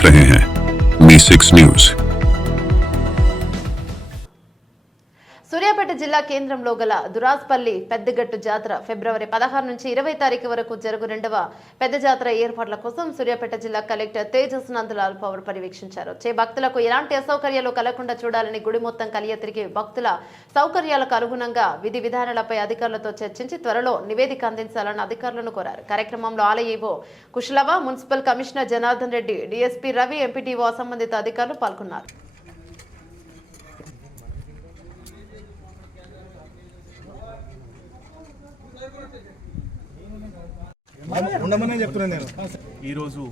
देख रहे हैं मी6 न्यूज। సూర్యాపేట జిల్లా కేంద్రంలో గల దురాస్పల్లి పెద్దగట్టు జాతర ఫిబ్రవరి 16 నుంచి 20 తారీఖు వరకు జరుగు రెండవ పెద్ద జాతర ఏర్పాట్ల కోసం సూర్యాపేట జిల్లా కలెక్టర్ తేజస్ నందలాల్ పవర్ పర్యవేక్షించారు. భక్తులకు ఎలాంటి అసౌకర్యాలు కలగకుండా చూడాలని గుడి మొత్తం కలియ తిరిగి భక్తుల సౌకర్యాలకు అనుగుణంగా విధి విధానాలపై అధికారులతో చర్చించి త్వరలో నివేదిక అందించాలని అధికారులను కోరారు. కార్యక్రమంలో ఆలయ EO Kushalava, municipal commissioner Janardhan Reddy, DSP Ravi, MPTO సంబంధిత అధికారులు పాల్గొన్నారు. ఈరోజు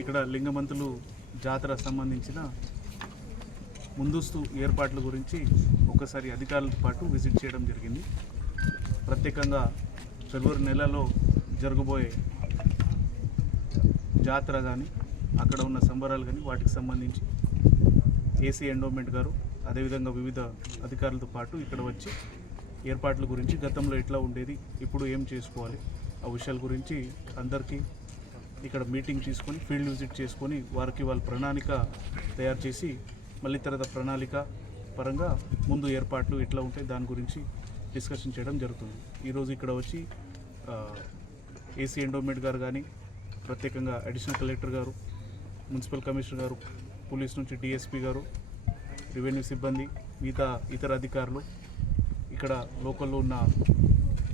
ఇక్కడ లింగమంతులు జాతర సంబంధించిన ముందస్తు ఏర్పాట్ల గురించి ఒకసారి అధికారులతో పాటు విజిట్ చేయడం జరిగింది. ప్రత్యేకంగా ఫిబ్రవరి నెలలో జరగబోయే జాతర కానీ అక్కడ ఉన్న సంబరాలు కానీ వాటికి సంబంధించి ఏసీ ఎండోమెంట్ గారు అదేవిధంగా వివిధ అధికారులతో పాటు ఇక్కడ వచ్చి ఏర్పాట్ల గురించి గతంలో ఎట్లా ఉండేది, ఇప్పుడు ఏం చేసుకోవాలి, ఆ విషయాల గురించి అందరికీ ఇక్కడ మీటింగ్ తీసుకొని ఫీల్డ్ విజిట్ చేసుకొని వారికి వాళ్ళ ప్రణాళిక తయారు చేసి మళ్ళీ తర్వాత ప్రణాళిక పరంగా ముందు ఏర్పాట్లు ఎట్లా ఉంటాయి దాని గురించి డిస్కషన్ చేయడం జరుగుతుంది. ఈరోజు ఇక్కడ వచ్చి ఏసీ ఎండోమెంట్ గారు కానీ ప్రత్యేకంగా అడిషనల్ కలెక్టర్ గారు, మున్సిపల్ కమిషనర్ గారు, పోలీస్ నుంచి డిఎస్పీ గారు, రెవెన్యూ సిబ్బంది, మిగతా ఇతర అధికారులు, ఇక్కడ లోకల్లో ఉన్న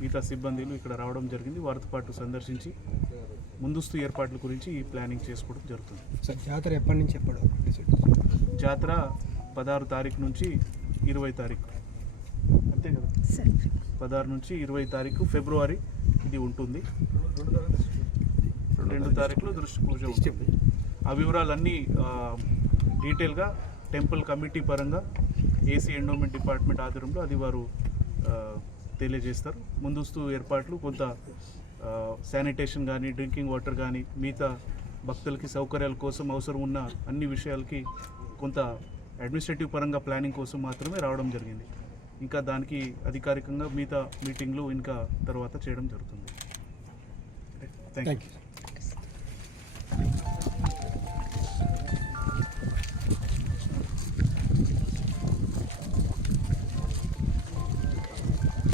మిగతా సిబ్బందిలు ఇక్కడ రావడం జరిగింది. వారితో పాటు సందర్శించి ముందస్తు ఏర్పాట్ల గురించి ఈ ప్లానింగ్ చేసుకోవడం జరుగుతుంది. సార్ జాతర ఎప్పటి నుంచి ఎప్పుడు? జాతర 16 తారీఖు నుంచి 20 తారీఖు, అంతే కదా, 16 నుంచి 20 తారీఖు ఫిబ్రవరి ఇది ఉంటుంది. 2 తారీఖులో దృష్టి పూజ ఉంటుంది. ఆ వివరాలన్నీ డీటెయిల్గా టెంపుల్ కమిటీ పరంగా ఏసీ ఎండోమెంట్ డిపార్ట్మెంట్ ఆధ్వర్యంలో అది వారు తెలియజేస్తారు. ముందస్తు ఏర్పాట్లు కొంత శానిటేషన్ కానీ, డ్రింకింగ్ వాటర్ కానీ, మిగతా భక్తులకి సౌకర్యాల కోసం అవసరం ఉన్న అన్ని విషయాలకి కొంత అడ్మినిస్ట్రేటివ్ పరంగా ప్లానింగ్ కోసం మాత్రమే రావడం జరిగింది. ఇంకా దానికి అధికారికంగా మిగతా మీటింగ్లు ఇంకా తర్వాత చేయడం జరుగుతుంది. Thank you.